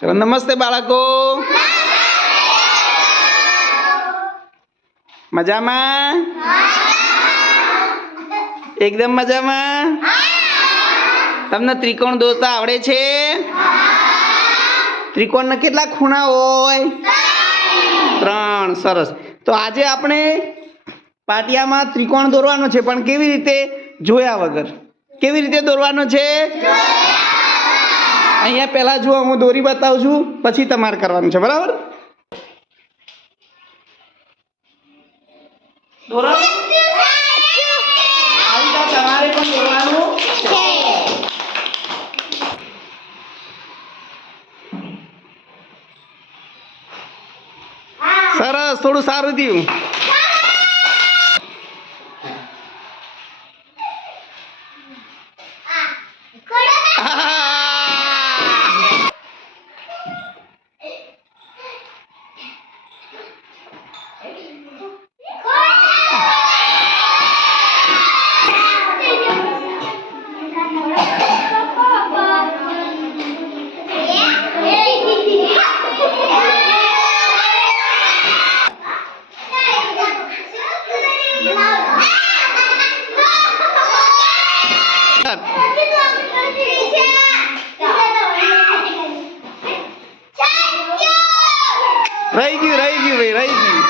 ચલો, નમસ્તે બાળકો. મજામાં? એકદમ મજામાં? તમને ત્રિકોણ દોરતા આવડે છે? ત્રિકોણના કેટલા ખૂણા હોય? ત્રણ, સરસ. તો આજે આપણે પાટિયામાં ત્રિકોણ દોરવાનો છે, પણ કેવી રીતે જોયા વગર? કેવી રીતે દોરવાનો છે? અહીંયા પહેલાં જુઓ હું દોરી બતાવું છું પછી તમારે કરવાનું છે બરાબર? તમારે પણ દોરવાનું સરસ થોડું સારું થયું. રહી ગયું રહી ગયું ભાઈ રહી ગયું